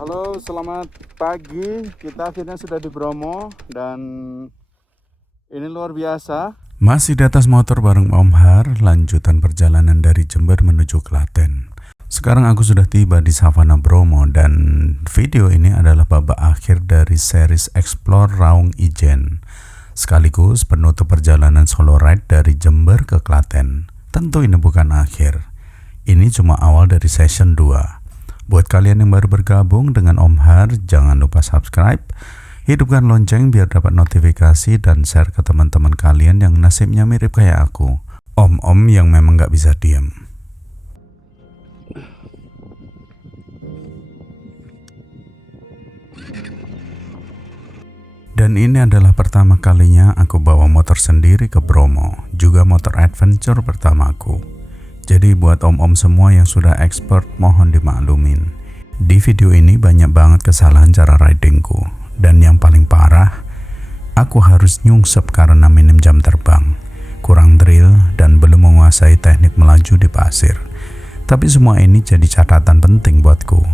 Halo, selamat pagi. Kita akhirnya sudah di Bromo dan ini luar biasa. Masih di atas motor bareng Om Har, lanjutan perjalanan dari Jember menuju Klaten. Sekarang aku sudah tiba di Savana Bromo dan video ini adalah babak akhir dari series Explore Raung Ijen. Sekaligus penutup perjalanan solo ride dari Jember ke Klaten. Tentu ini bukan akhir. Ini cuma awal dari session 2. Buat kalian yang baru bergabung dengan Om Har, jangan lupa subscribe, hidupkan lonceng biar dapat notifikasi dan share ke teman-teman kalian yang nasibnya mirip kayak aku. Om-om yang memang gak bisa diam. Dan ini adalah pertama kalinya aku bawa motor sendiri ke Bromo, juga motor adventure pertamaku. Jadi buat om-om semua yang sudah expert mohon dimaklumin. Di video ini banyak banget kesalahan cara ridingku. Dan yang paling parah, aku harus nyungsep karena minim jam terbang, kurang drill dan belum menguasai teknik melaju di pasir. Tapi semua ini jadi catatan penting buatku.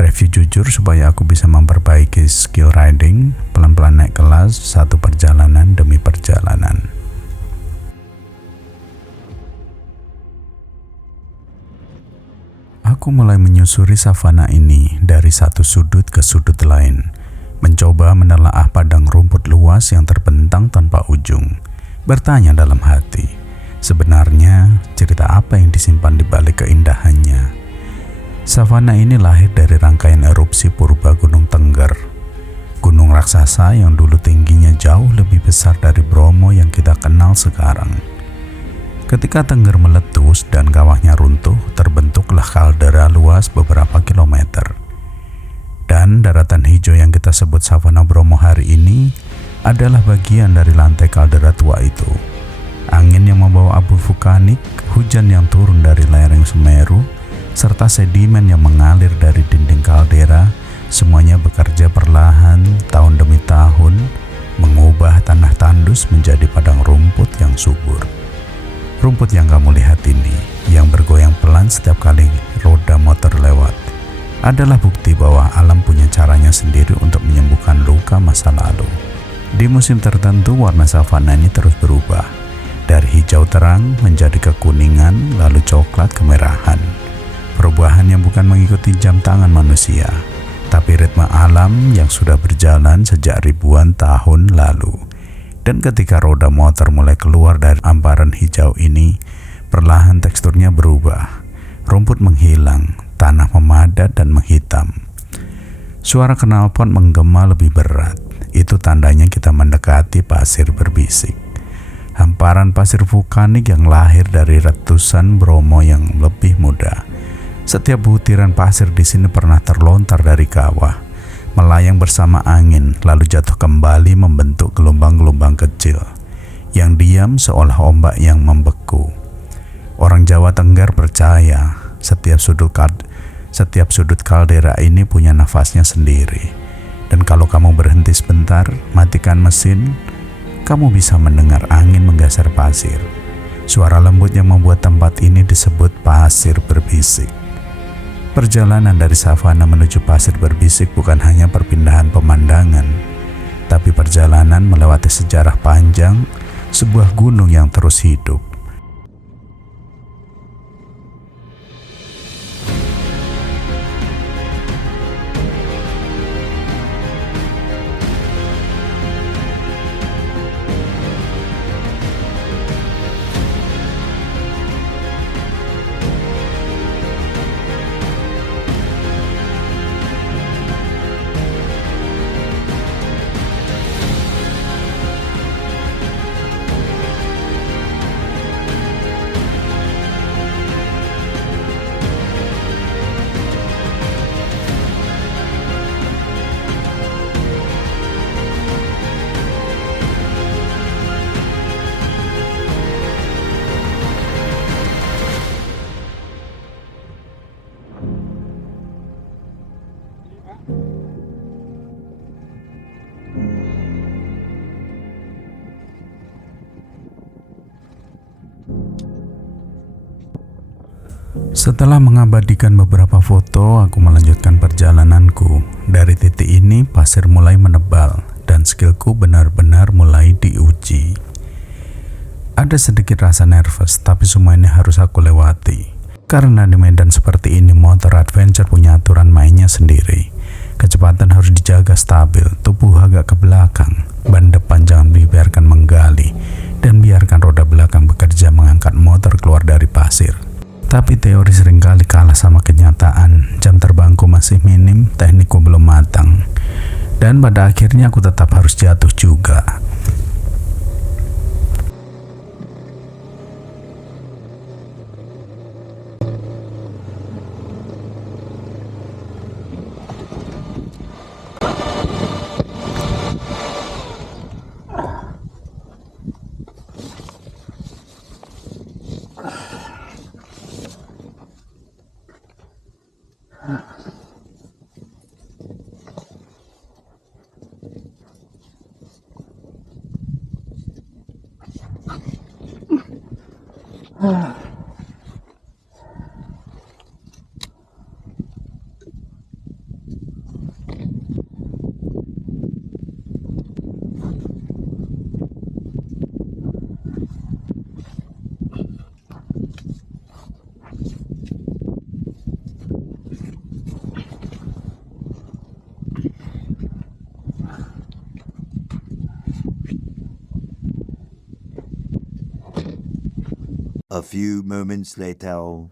Review jujur supaya aku bisa memperbaiki skill riding, pelan-pelan naik kelas, satu perjalanan demi perjalanan. Aku mulai menyusuri savana ini dari satu sudut ke sudut lain, mencoba menelaah padang rumput luas yang terbentang tanpa ujung. Bertanya dalam hati, sebenarnya cerita apa yang disimpan di balik keindahannya? Savana ini lahir dari rangkaian erupsi purba Gunung Tengger, gunung raksasa yang dulu tingginya jauh lebih besar dari Bromo yang kita kenal sekarang. Ketika Tengger meletus dan kawahnya runtuh, terbentuklah kaldera luas beberapa kilometer. Dan daratan hijau yang kita sebut Savana Bromo hari ini adalah bagian dari lantai kaldera tua itu. Angin yang membawa abu vulkanik, hujan yang turun dari lereng Semeru, serta sedimen yang mengalir dari dinding kaldera, semuanya bekerja perlahan tahun demi tahun, mengubah tanah tandus menjadi padang rumput yang subur. Rumput yang kamu lihat ini, yang bergoyang pelan setiap kali roda motor lewat, adalah bukti bahwa alam punya caranya sendiri untuk menyembuhkan luka masa lalu. Di musim tertentu, warna savana ini terus berubah, dari hijau terang menjadi kekuningan, lalu coklat kemerahan. Perubahan yang bukan mengikuti jam tangan manusia, tapi ritme alam yang sudah berjalan sejak ribuan tahun lalu. Dan ketika roda motor mulai keluar dari hamparan hijau ini, perlahan teksturnya berubah. Rumput menghilang, tanah memadat dan menghitam. Suara knalpot menggema lebih berat. Itu tandanya kita mendekati pasir berbisik. Hamparan pasir vulkanik yang lahir dari letusan Bromo yang lebih muda. Setiap butiran pasir di sini pernah terlontar dari kawah, melayang bersama angin, lalu jatuh kembali membentuk gelombang-gelombang kecil yang diam seolah ombak yang membeku. Orang Jawa Tengger percaya setiap sudut kaldera ini punya nafasnya sendiri. Dan kalau kamu berhenti sebentar, matikan mesin, kamu bisa mendengar angin menggeser pasir. Suara lembut yang membuat tempat ini disebut pasir berbisik. Perjalanan dari savana menuju pasir berbisik bukan hanya perpindahan pemandangan, tapi perjalanan melewati sejarah panjang sebuah gunung yang terus hidup. Setelah mengabadikan beberapa foto, aku melanjutkan perjalananku. Dari titik ini, pasir mulai menebal dan skillku benar-benar mulai diuji. Ada sedikit rasa nervous, tapi semua ini harus aku lewati. Karena di medan seperti ini, motor adventure punya aturan mainnya sendiri. Kecepatan harus dijaga stabil, tubuh agak ke belakang, ban depan jangan dibiarkan menggali, dan biarkan roda belakang bekerja mengangkat motor keluar dari pasir. Tapi teori seringkali kalah sama kenyataan. Jam terbangku masih minim, teknikku belum matang, dan pada akhirnya aku tetap harus jatuh juga. A few moments later.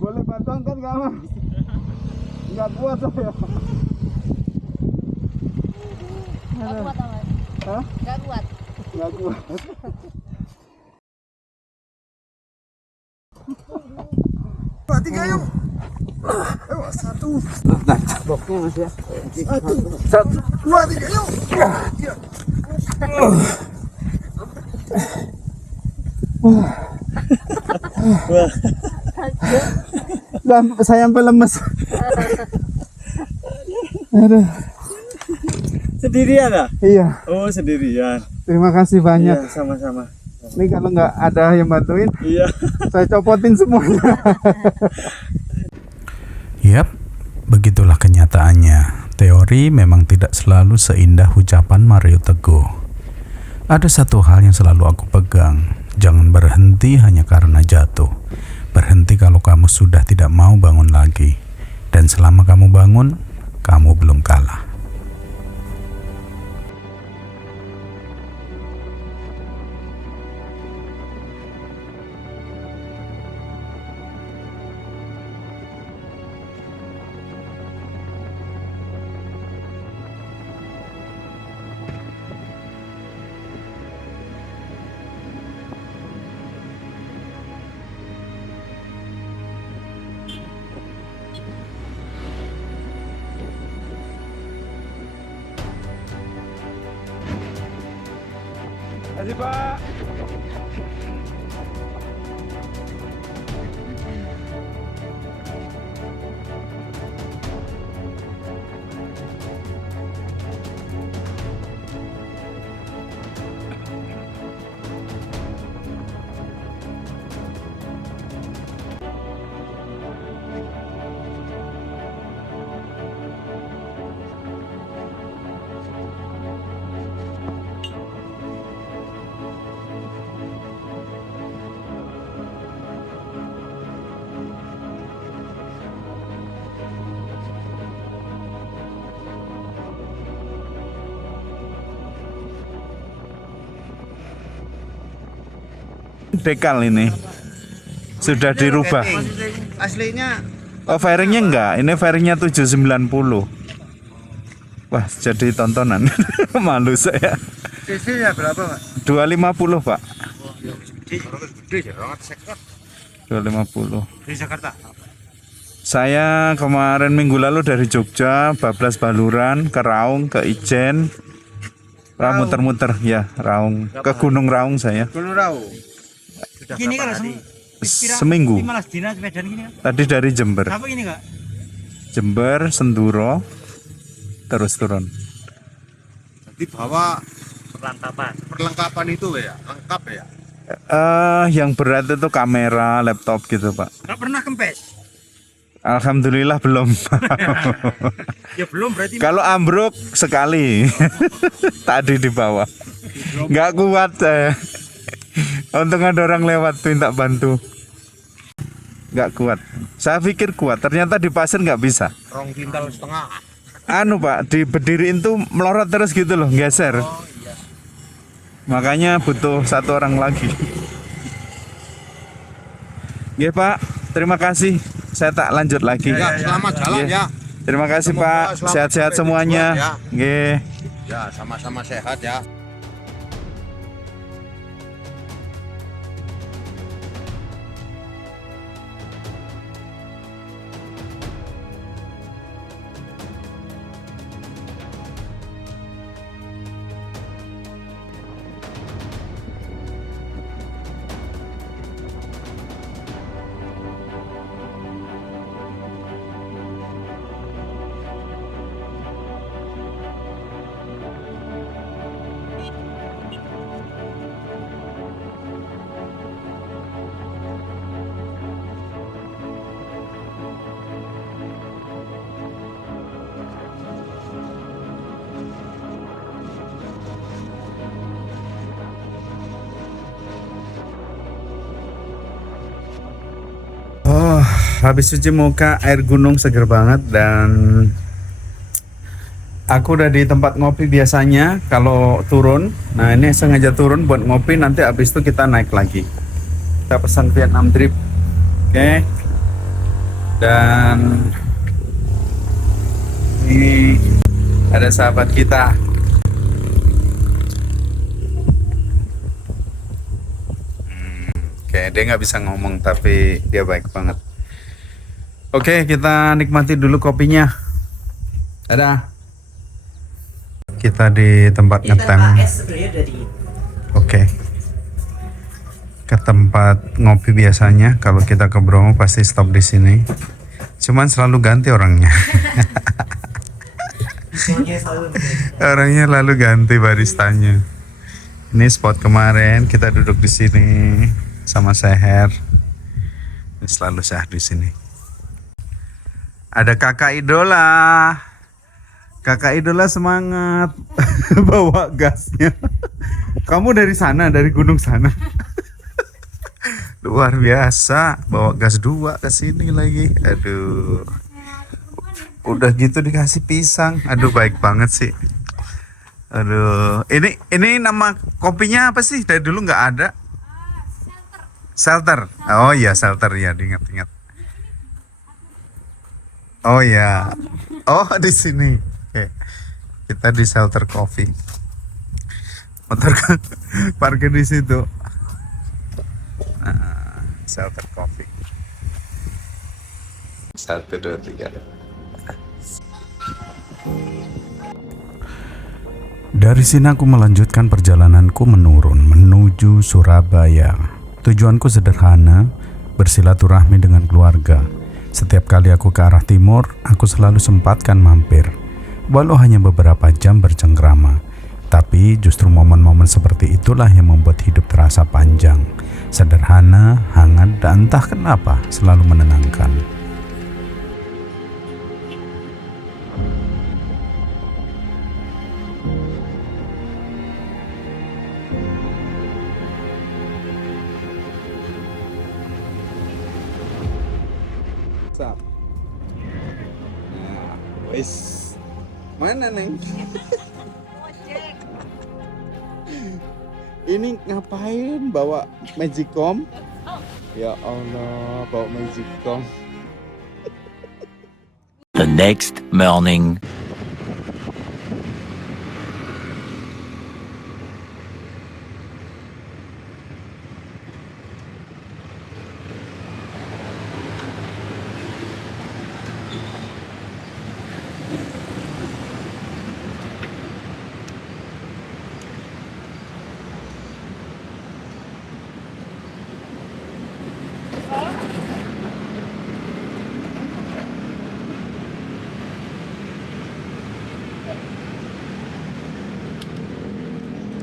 Boleh bantuan kan nggak mas? Nggak kuat saya. Gak kuat amat. Hah? Gak kuat. Nggak kuat. Tiga yuk. Satu. Boknya mas ya. Satu. Dua, tiga yuk. Saya sampai lemes. Aduh. Sendirian ya? Iya. Oh sendirian. Terima kasih banyak. Iya sama-sama. Ini kalau nggak ada yang bantuin, Iya. saya copotin semuanya. Yap, begitulah kenyataannya. Teori memang tidak selalu seindah ucapan Mario Teguh. Ada satu hal yang selalu aku pegang. Jangan berhenti hanya karena jatuh. Berhenti kalau kamu sudah tidak mau bangun lagi. Dan selama kamu bangun, kamu belum kalah. Terima kasih Pak. Dekal ini sudah dirubah. Aslinya Oh, fairingnya enggak, ini fairingnya 790. Wah, jadi tontonan. Malu saya. cc-nya berapa, Pak? 250 Pak. Gede ya, 250. 250. Di Jakarta. Saya kemarin minggu lalu dari Jogja, bablas Baluran, ke Raung, ke Ijen. Muter-muter ya, Raung. Ke Gunung Raung saya. Gunung Raung. Gini kan Seminggu. Malas dina sepedan gini kan. Tadi dari Jember. Apa ini Kak? Jember, Senduro, terus turun. Jadi bawa perlengkapan itu ya, lengkap ya. Yang berat itu kamera, laptop gitu Pak. Enggak pernah kempes. Alhamdulillah belum. Ya belum berarti. Kalau ambruk sekali. Tadi di bawah. Nggak kuat saya. Untung ada orang lewat minta bantu. Nggak kuat. Saya pikir kuat, ternyata di pasir nggak bisa. Rong kintal setengah. Anu Pak, diberdiriin tuh melorot terus gitu loh, geser. Makanya butuh satu orang lagi. Iya Pak, terima kasih. Saya tak lanjut lagi. Ya, selamat jalan Nggih. ya. Terima kasih Semoga Pak, selamat sehat-sehat sampai semuanya. tujuan, ya. Nggih. Ya, sama-sama sehat ya. Oh, habis cuci muka, air gunung seger banget dan aku udah di tempat ngopi biasanya kalau turun. Nah ini sengaja turun buat ngopi, nanti habis itu kita naik lagi. Kita pesan Vietnam Drip, oke. Dan ini ada sahabat kita. Oke, dia nggak bisa ngomong tapi dia baik banget. Oke, kita nikmati dulu kopinya. Dadah. Kita di tempat ngetem. Oke. Ke tempat ngopi biasanya. Kalau kita ke Bromo pasti stop di sini. Cuman selalu ganti orangnya. Orangnya lalu ganti baristanya. Ini spot kemarin kita duduk di sini sama Seher. Selalu Seher di sini. Ada kakak idola. Kakak idola semangat. Bawa gasnya. Kamu dari sana, dari gunung sana. Luar biasa, bawa gas 2 ke sini lagi. Aduh. Udah gitu dikasih pisang. Aduh, baik banget sih. Aduh, ini nama kopinya apa sih? Dari dulu nggak ada. Shelter. Oh iya, Shelter ya, diingat-ingat. Oh ya. Oh, di sini. Oke. Kita di Shelter Coffee. Motor parkir di situ. Nah, Shelter Coffee. 1 2 3. Dari sini aku melanjutkan perjalananku menurun menuju Surabaya. Tujuanku sederhana, bersilaturahmi dengan keluarga. Setiap kali aku ke arah timur, aku selalu sempatkan mampir. Walau hanya beberapa jam bercengkrama, tapi justru momen-momen seperti itulah yang membuat hidup terasa panjang. Sederhana, hangat, dan entah kenapa selalu menenangkan. Nah, wis. Mana Neng? Ini ngapain bawa Magicom? Ya Allah, bawa Magicom. The next morning.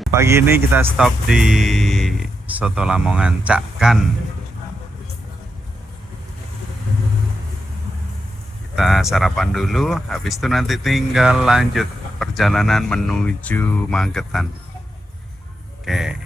Pagi ini kita stop di Soto Lamongan Cak Kan. Kita sarapan dulu, habis itu nanti tinggal lanjut perjalanan menuju Magetan. Oke.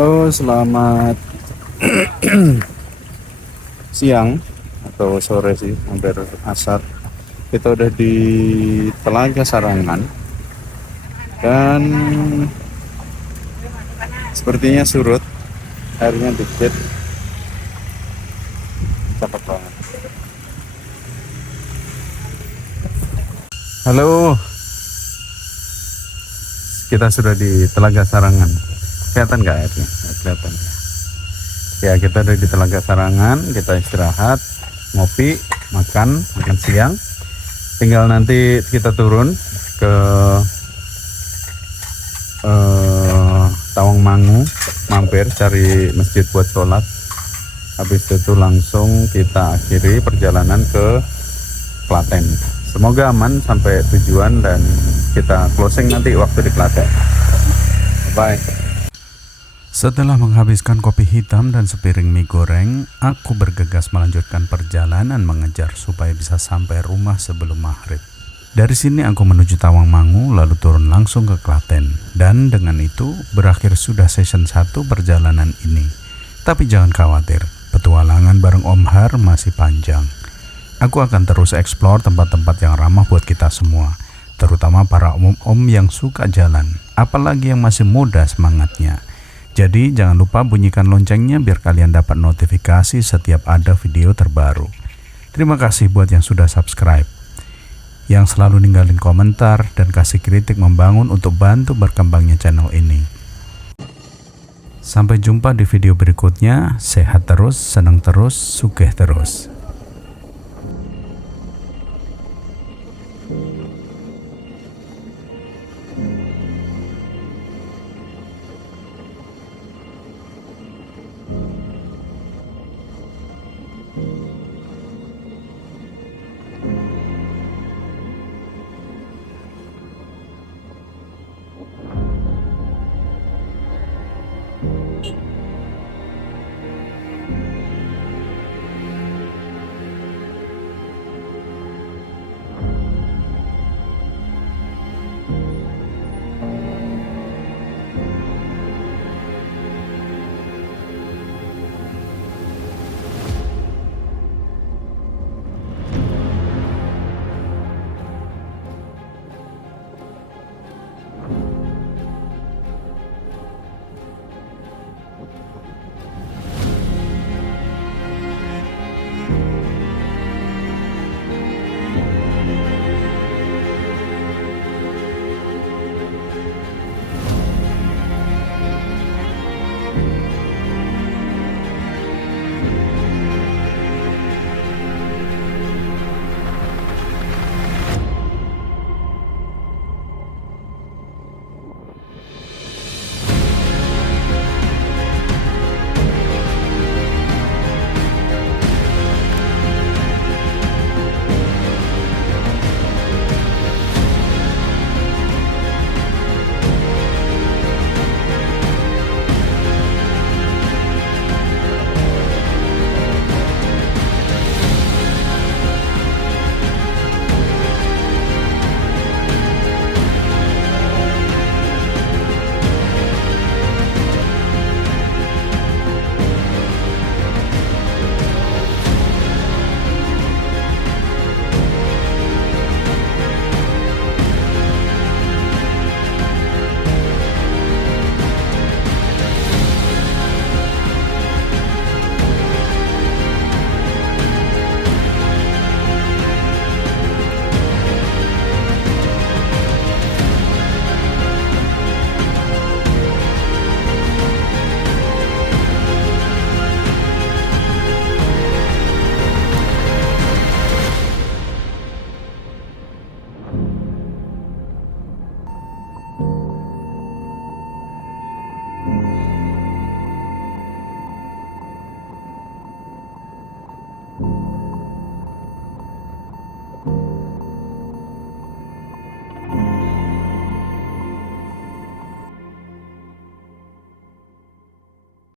Halo, selamat siang atau sore sih, hampir asar. Kita udah di Telaga Sarangan dan sepertinya surut, airnya dikit. Cakep banget. Halo, kita sudah di Telaga Sarangan. Kelihatan nggak airnya? Nggak kelihatan ya. Kita udah di Telaga Sarangan, kita istirahat, ngopi, makan siang. Tinggal nanti kita turun ke Tawangmangu, mampir cari masjid buat sholat. Habis itu langsung kita akhiri perjalanan ke Klaten. Semoga aman sampai tujuan dan kita closing nanti waktu di Klaten. Bye. Setelah menghabiskan kopi hitam dan sepiring mie goreng, aku bergegas melanjutkan perjalanan mengejar supaya bisa sampai rumah sebelum maghrib. Dari sini aku menuju Tawangmangu lalu turun langsung ke Klaten. Dan dengan itu berakhir sudah season 1 perjalanan ini. Tapi jangan khawatir, petualangan bareng Om Har masih panjang. Aku akan terus eksplor tempat-tempat yang ramah buat kita semua, terutama para om-om yang suka jalan, apalagi yang masih muda semangatnya. Jadi jangan lupa bunyikan loncengnya biar kalian dapat notifikasi setiap ada video terbaru. Terima kasih buat yang sudah subscribe, yang selalu ninggalin komentar dan kasih kritik membangun untuk bantu berkembangnya channel ini. Sampai jumpa di video berikutnya. Sehat terus, senang terus, sugih terus.